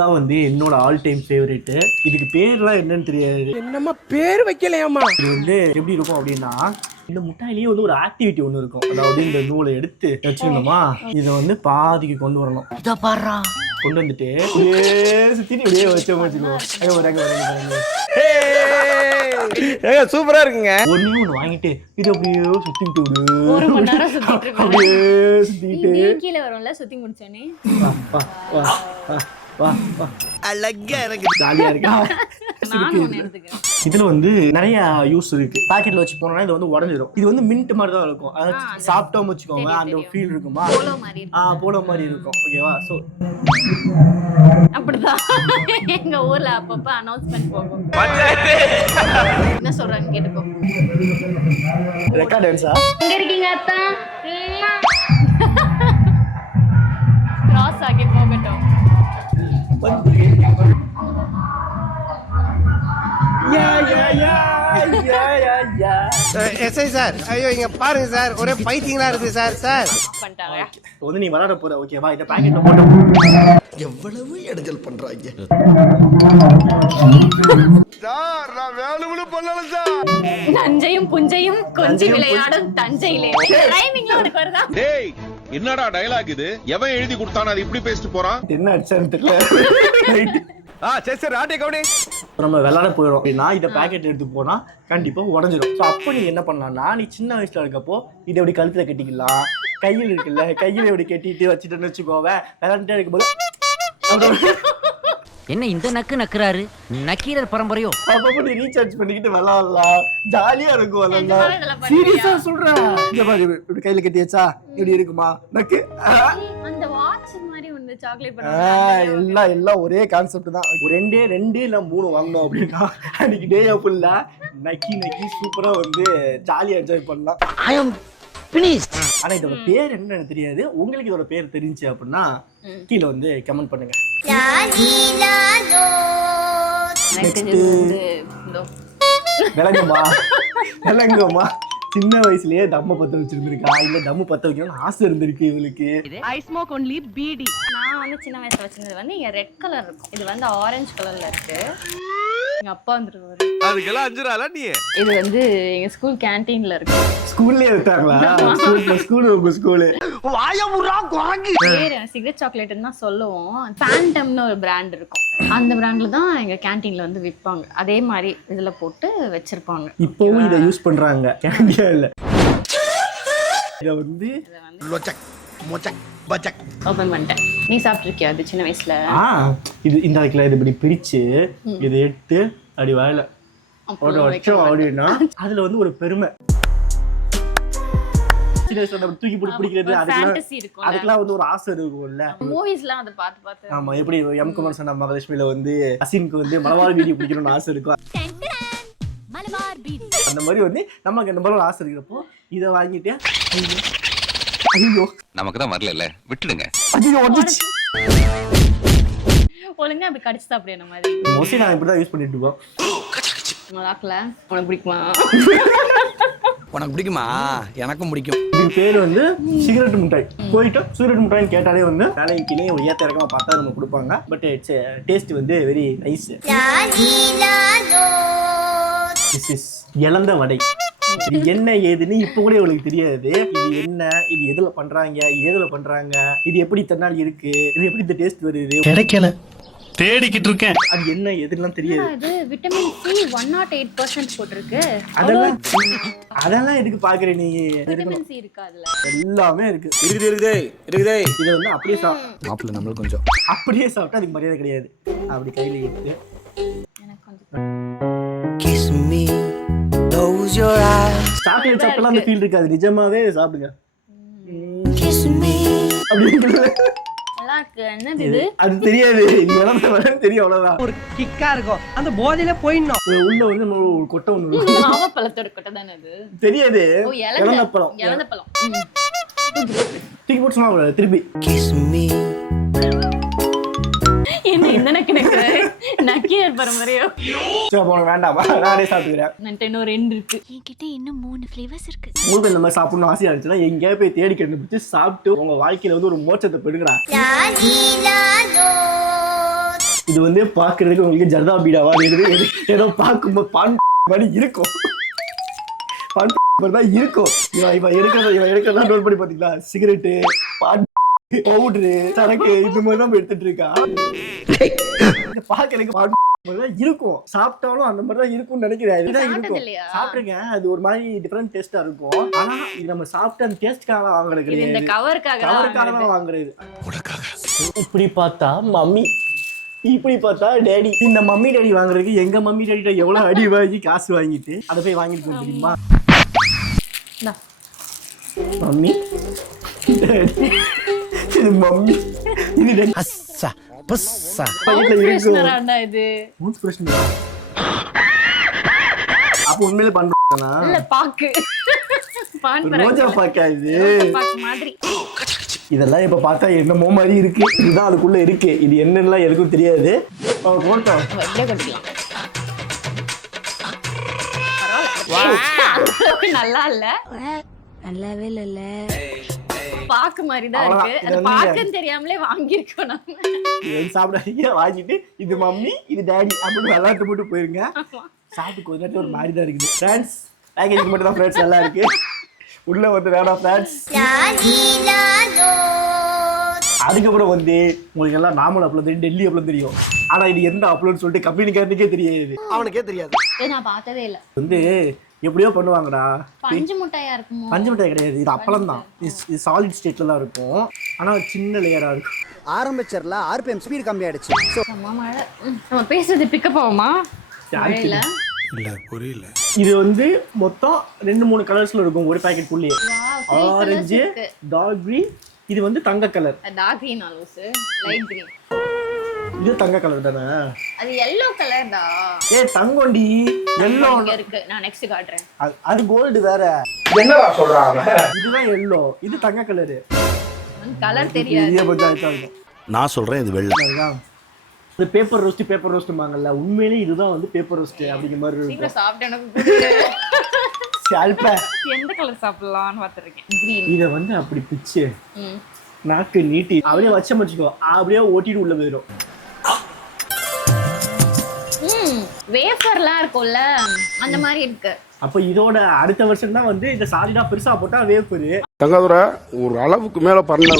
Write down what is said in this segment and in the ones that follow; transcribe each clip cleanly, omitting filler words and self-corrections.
இதுதான் வந்து என்னோட ஆல் டைம் ஃபேவரட். இதுக்கு பேர்லாம் என்னன்னு தெரியாது. என்னம்மா பேர் வைக்கலையாம்மா? இது வந்து எப்படி இருக்கும் அப்படின்னா, இந்த முட்டாயிலேயே வந்து ஒரு ஆக்டிவிட்டி ஒன்று இருக்கும். அதாவது இந்த நூலை எடுத்து வச்சுக்கணுமா, இதை வந்து பாதிக்கு கொண்டு வரணும். இத பாறா கொண்டு வந்துட்டு சுத்திட்டு இப்படியே வச்சுக்கோ. சூப்பரா இருக்குங்க. ஒண்ணு வாங்கிட்டு இது அப்படியே சுத்திட்டு ஒரு மணி நேரம் சுத்திட்டு இருக்கேன். அப்படியே சுத்திட்டு கீழ வரும்ல சுத்தி முடிச்சோனே. வா அழகா இருக்கு. ஜாலியா இருக்கா? நானும் ஒன்னு எடுத்துக்கிறேன். இதுல வந்து நிறைய யூஸ் இருக்கு. பாக்கெட்ல வச்சு போனோம்னா இது வந்து உடஞ்சிரும். இது வந்து மின்ட் மாதிரி தான் இருக்கும். அதாவது சாப்பிட்டோம் வச்சுக்கோங்க, அந்த ஃபீல் இருக்குமா, போலோ மாதிரி இருக்கும். போலோ மாதிரி இருக்கும். ஓகேவா? சோ அப்படிதான் எங்க ஊர்ல அப்பப்ப அனௌன்ஸ்மெண்ட் போகும். என்ன சொல்றாங்க கேட்டுக்கோ. ரெக்கார்ட் டான்ஸா? எங்க இருக்கீங்க அத்தா? கிராஸ் ஆகி போகட்டும். எஸ்ஐ சார், ஐயோ இங்க பாருங்க சார், ஒரே பைத்தியங்களா இருக்கு சார். சார் பண்ணிட்டாங்க. வந்து நீ விளையாட போற. ஓகேவா? இந்த பாக்கெட்ல போட்டு எவ்வளவு இடைஞ்சல் பண்றாங்க சார். நான் வேணும்னு பண்ணல சார். நஞ்சையும் புஞ்சையும் கொஞ்சி விளையாடும் தஞ்சையிலே. ரைமிங்ல உனக்கு வருதா? டேய் என்னடா டயலாக் இது? எவன் எழுதி கொடுத்தானே அது இப்படி பேசிட்டு போறான்? என்ன அடிச்சான்னு தெரியல. சரி சரி ஆட்டே கவுனி. நம்ம விளையாட போயிடும் அப்படின்னா இதை பேக்கெட் எடுத்து போனா கண்டிப்பா உடஞ்சிரும். ஸோ அப்போ நீ என்ன பண்ணலாம்னா, நீ சின்ன வயசுல இருக்கப்போ இதை எப்படி கழுத்துல கட்டிக்கலாம், கையில் இருக்குல்ல, கையில எப்படி கட்டிட்டு வச்சுட்டேன்னு வச்சுக்கோவே, விளையாண்டுட்டே இருக்கும்போது என்ன இந்த நக்கு நக்குறாரு, நக்கீரர் பரம்பரையோ? அப்பப்போ நீ ரீசார்ஜ் பண்ணிக்கிட்டு விளையாடலாம், ஜாலியா இருக்கும். அதெல்லாம் சீரியஸா சொல்றேன். இந்த மாதிரி இப்படி கையில கட்டி வச்சா இப்படி இருக்குமா நக்கு. அந்த வாட்ச் மாதிரி ஒன்னு சாக்லேட் பண்ணுவாங்க. எல்லாம் ஒரே கான்செப்ட் தான். ரெண்டு இல்ல 3 வாங்கணும் அப்படின்னா அன்னைக்கு டே ஃபுல்லா நக்கி சூப்பரா வந்து ஜாலியா என்ஜாய் பண்ணலாம். ஐ அம் finished. ஆனா இதோட பேர் என்னன்னு தெரியாது. உங்களுக்கு இதோட பேர் தெரிஞ்சு அப்படின்னா கீழே வந்து கமெண்ட் பண்ணுங்க. விளங்குமா சின்ன வயசுலயே தம்ம பத்த வச்சிருந்திருக்கா, இல்ல தம்மு பத்த வைக்கணும்னு ஆசை இருந்திருக்கு இவளுக்கு. ஐ ஸ்மோக் ஒன்லி பீடி. நான் வந்து சின்ன வயசுல வச்சிருந்தது வந்து இங்க ரெட் கலர் இருக்கும். இது வந்து ஆரஞ்சு கலர்ல இருக்கு. எங்க அப்பா வந்துருவாரு. அதுக்கெல்லாம் 5 ரூபாயா நீ? இது வந்து எங்க ஸ்கூல் கேண்டீன்ல இருக்கு. ஸ்கூல்லயே இருக்காங்களா? ஸ்கூல் உங்க ஸ்கூலு. வாயமுறா குரங்கு. பேர் சிகரெட் சாக்லேட்னு தான் சொல்லுவோம். ஃபேண்டம்னு ஒரு பிராண்ட் இருக்கும். அந்த பிராண்ட்ல தான் எங்க கேண்டீன்ல வந்து விற்பாங்க. அதே மாதிரி இதுல போட்டு வச்சிருப்பாங்க. இப்பவும் இதை யூஸ் பண்றாங்க. கேண்டியா இல்ல. இத வந்து லொச்சக் மொச்சக் பச்சக் ஓபன் பண்ணிட்டேன். நீ சாப்பிட்டிருக்கியா அது சின்ன வயசுல? இது இந்த வைக்கல, இது இப்படி பிரிச்சு இதை எடுத்து அப்படி வாயில வச்சோம் அப்படின்னா அதுல வந்து ஒரு பெருமை. சின்ன வயசுல தூக்கி போட்டு பிடிக்கிறது, அதுக்கெல்லாம் வந்து ஒரு ஆசை இருக்கும்ல. மூவிஸ்லாம் அதை பார்த்து பார்த்து. ஆமா, எப்படி எம் குமார் சன்னா மகாலட்சுமியில வந்து அசின்க்கு வந்து மலபார் வீடியோ பிடிக்கணும்னு ஆசை இருக்கும். அந்த மாதிரி வந்து நமக்கு அந்த மாதிரி ஒரு ஆசை இருக்கிறப்போ இதை வாங்கிட்டு ஐயோ நமக்கு தான் வரல விட்டுடுங்க. ஐயோ வந்துச்சு. ஒழுங்கா அப்படி கடிச்சு சாப்பிடு. என்ன மாதிரி மோஸ்ட்லி நான் இப்படி தான் யூஸ் பண்ணிட்டு இருக்கோம். மலாக்ல உனக்கு பிடிக்குமா? உனக்கு பிடிக்குமா? எனக்கும் பிடிக்கும். இதுக்கு பேர் வந்து சிகரெட் மிட்டாய். போயிட்டு சிகரெட் மிட்டாய்னு கேட்டாலே வந்து வேலைக்கு கீழே ஒரு ஏத்த இறக்கமா பார்த்தா நம்ம கொடுப்பாங்க. பட் இட்ஸ் டேஸ்ட் வந்து வெரி நைஸ். திஸ் இஸ் இளந்த வடை. இது என்ன ஏதுன்னு இப்ப கூட உங்களுக்கு தெரியாது. இது என்ன, இது எதுல பண்றாங்க, இது எப்படி தன்னால இருக்கு, இது எப்படி இந்த டேஸ்ட் வருது, கிடைக்கல தேடிக்கிட்டு இருக்கேன். அது என்ன எதுலாம் தெரியாது. இது விட்டமின் சி 108% போட்டுருக்கு. அதெல்லாம் எதுக்கு பாக்குற நீ? விட்டமின் சி இருக்கு அதுல. எல்லாமே இருக்கு. இருக்குதே. இதை வந்து அப்படியே மாப்பிள்ள நம்மளுக்கு கொஞ்சம் அப்படியே சாப்பிட்டா அதுக்கு மரியாதை கிடையாது. அப்படி கையில எடுத்து எனக்கு கொஞ்சம் kiss me close your eyes chocolate சாப்பிட்டலாம் அந்த ஃபீல் இருக்காது. நிஜமாவே சாப்பிடுங்க. kiss me அப்படிங்கிறது நல்லா இருக்கு. என்னது இது? அது தெரியாது. இது எவ்வளவு தெரியும் அவ்வளவுதான். ஒரு கிக்கா இருக்கும். அந்த போதையில போயிடணும். உள்ள வந்து நம்ம ஒரு கொட்டை ஒண்ணு நாவப்பழத்தோட கொட்டை தானே அது? தெரியாது. ஓ இளந்தப்பழம். இளந்தப்பழம். தூக்கி போட்டு சொன்னா திருப்பி kiss me. என்ன இந்த நக்கீரர் பரம்பரையோ? சரி போன வேண்டாமா, நானே சாப்பிட்டுக்கிறேன். இன்னும் 2 இருக்கு. என்கிட்ட இன்னும் 3 ஃப்ளேவர்ஸ் இருக்கு. உங்களுக்கு இந்த மாதிரி சாப்பிடணும் ஆசையா இருந்துச்சுன்னா எங்கேயா போய் தேடி கண்டுபிடிச்சு சாப்பிட்டு உங்க வாழ்க்கையில வந்து ஒரு மோட்சத்தை பெறுகிறா. இது வந்து பாக்குறதுக்கு உங்களுக்கு ஜர்தா பீடாவா இருக்குது, ஏதோ பார்க்கும்போது பான் மாதிரி இருக்கும், பான் மாதிரி தான் இருக்கும். இவன் எடுக்கிறதா நோட் பண்ணி பாத்தீங்களா, சிகரெட்டு, பான், பவுடரு, சரக்கு இது மாதிரி தான் எடுத்துட்டு இருக்கா. பாக்குறதுக்கு பான் தான் இருக்கும், சாப்பிட்டாலும் அந்த மாதிரி தான் இருக்கும்னு நினைக்கிறேன். இதுதான் இருக்கும், சாப்பிட்டுருக்கேன். அது ஒரு மாதிரி டிஃபரெண்ட் டேஸ்டா இருக்கும். ஆனா இது நம்ம சாப்பிட்ட அந்த டேஸ்ட்காக வாங்குறது கிடையாது, கவருக்காக தான் வாங்குறது. இப்படி பார்த்தா மம்மி, இப்படி பார்த்தா டேடி. இந்த மம்மி டேடி வாங்குறதுக்கு எங்க மம்மி டேடிட்ட எவ்வளவு அடி வாங்கி காசு வாங்கிட்டு அதை போய் வாங்கிட்டு தெரியுமா? மம்மி இது மம்மி இது டேடி. அப்ப உண்மையில பண்றா ரோஜா பாக்கா இது. இதெல்லாம் இப்ப பார்த்தா என்னமோ மாதிரி இருக்கு, இதுதான் அதுக்குள்ள இருக்கு. இது என்னன்னு எதுக்கும் தெரியாது. நல்லா இல்ல, நல்லாவே இல்ல. பாக்கு மாதிரி தான் இருக்கு. அது பாக்குன்னு தெரியாமலே வாங்கிருக்கோம் நம்ம. சாப்பிடாதீங்க, வாங்கிட்டு இது மம்மி இது டாடி அப்படின்னு விளையாட்டு போட்டு போயிருங்க. சாப்பிட்டு கொஞ்ச நேரத்துல ஒரு மாதிரி தான் இருக்குது ஃப்ரெண்ட்ஸ். பேக்கேஜ் மட்டும் தான் ஃப்ரெண்ட்ஸ் நல்லா இருக்கு, உள்ள வந்து வேணாம் ஃப்ரெண்ட்ஸ். அதுக்கப்புறம் வந்து உங்களுக்கு எல்லாம் நார்மல் அப்லோட் தெரியும், டெல்லி அப்லோட் தெரியும். ஆனா இது எந்த அப்லோட் சொல்லிட்டு கம்பெனிக்காரனுக்கே தெரியாது, அவனுக்கே தெரியாது. நான் பார்த்ததே இல்ல. வந்து எப்படியோ பண்ணுவாங்கடா. பஞ்சு மிட்டாயா இருக்குமோ? பஞ்சு மிட்டாய் கிடையாது, இது அப்பளம் தான். இது சாலிட் ஸ்டேட்ல தான் இருக்கும், ஆனா சின்ன லேயரா இருக்கும். ஆரம்பிச்சர்ல ஆர்பிஎம் ஸ்பீட் கம்மி ஆயிடுச்சு. மழை. நம்ம பேசுறது பிக்கப் ஆகுமா? மழையில இல்ல புரியல. இது வந்து மொத்தம் 2-3 கலர்ஸ்ல இருக்கும் ஒரு பாக்கெட் குள்ளே. ஆரஞ்சு, டார்க் கிரீன், இது வந்து தங்க colour. Dark green also light green. இது தங்க கலர் தானே? அது yellow கலர்டா. தங்கோண்டி yellow இருக்கு, நான் நெக்ஸ்ட் காட்றேன். அது கோல்ட் வேற. என்னடா சொல்றாங்க? இதுதான் yellow, இது தங்க கலர். கலர் தெரியாது. இது கொஞ்சம் நான் சொல்றேன் இது வெள்ளை. இது பேப்பர் ரோஸ்ட்மாங்கல்ல, உண்மையிலேயே இதுதான் வந்து பேப்பர் ரோஸ்ட் அப்படிங்கிற மாதிரி இருக்கு. சீக்கிரம் சாப்பிட்டு எனக்கு சால்ப எந்த கலர் சாப்பிடலாம்னு பார்த்துருக்கேன். கிரீன். இத வந்து அப்படி பிச்சு நாக்கு நீட்டி அப்படியே வச்ச மச்சிக்கோ, அப்படியே ஓட்டிட்டு உள்ள போயிடும். வேஃபர்லாம் இருக்கும்ல அந்த மாதிரி இருக்கு. அப்ப இதோட அடுத்த வருஷம் தான் வந்து இந்த சாலிடா பெருசா போட்டா வேஃபர். தங்காதுரை ஒரு அளவுக்கு மேல பண்ண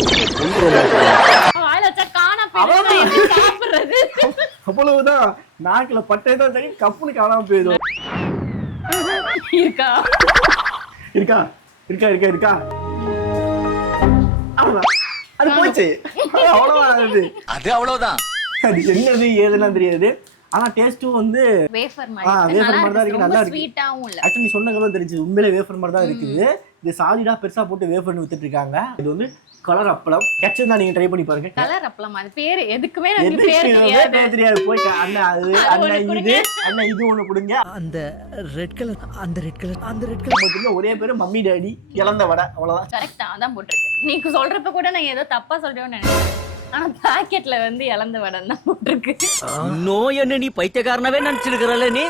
அவ்வளவுதான், நாக்குல பட்டேதான் சரி, கப்புனு காணாம போயிடும். இருக்கா இருக்கா இருக்கா இருக்கா இருக்கா அவ்வளவுதான், அது போச்சு, அவ்வளவுதான். அது அவ்வளவுதான், அது என்னது ஏதுலாம் தெரியாது. ஆனா டேஸ்டும் வந்து வேஃபர் மாதிரி தான் இருக்கு, நல்லா இருக்கு. ஸ்வீட்டாவும் இல்ல. ஆக்சுவலி நீ சொன்னதெல்லாம் தெரிஞ்சு உண்மையிலே வேஃபர் மாதிரி தான் இருக்குது. இது சாலிடா பெருசா போட்டு வேஃபர்னு வித்துட்டு இருக்காங்க. இது வந்து கலர் அப்பளம். கெச்சா நீங்க ட்ரை பண்ணி பாருங்க. கலர் அப்பளம் அது பேரு எதுக்குமே எனக்கு பேர் தெரியாது. போய் அண்ணா அது அண்ணா இது ஒண்ணு கொடுங்க. அந்த ரெட் கலர் மட்டும் ஒரே பேரு மம்மி டாடி இளந்த வடை, அவ்வளவுதான். கரெக்டா அதான் போட்டிருக்கு. நீங்க சொல்றப்ப கூட நான் ஏதோ தப்பா சொல்றேன்னு நினைக்கிறேன். ஆனா பாக்கெட்ல வந்து இளந்த வடை தான் போட்டிருக்கு. இன்னும் என்ன நீ பைத்தியக்காரனவே நினைச்சிருக்கிறல்ல நீ?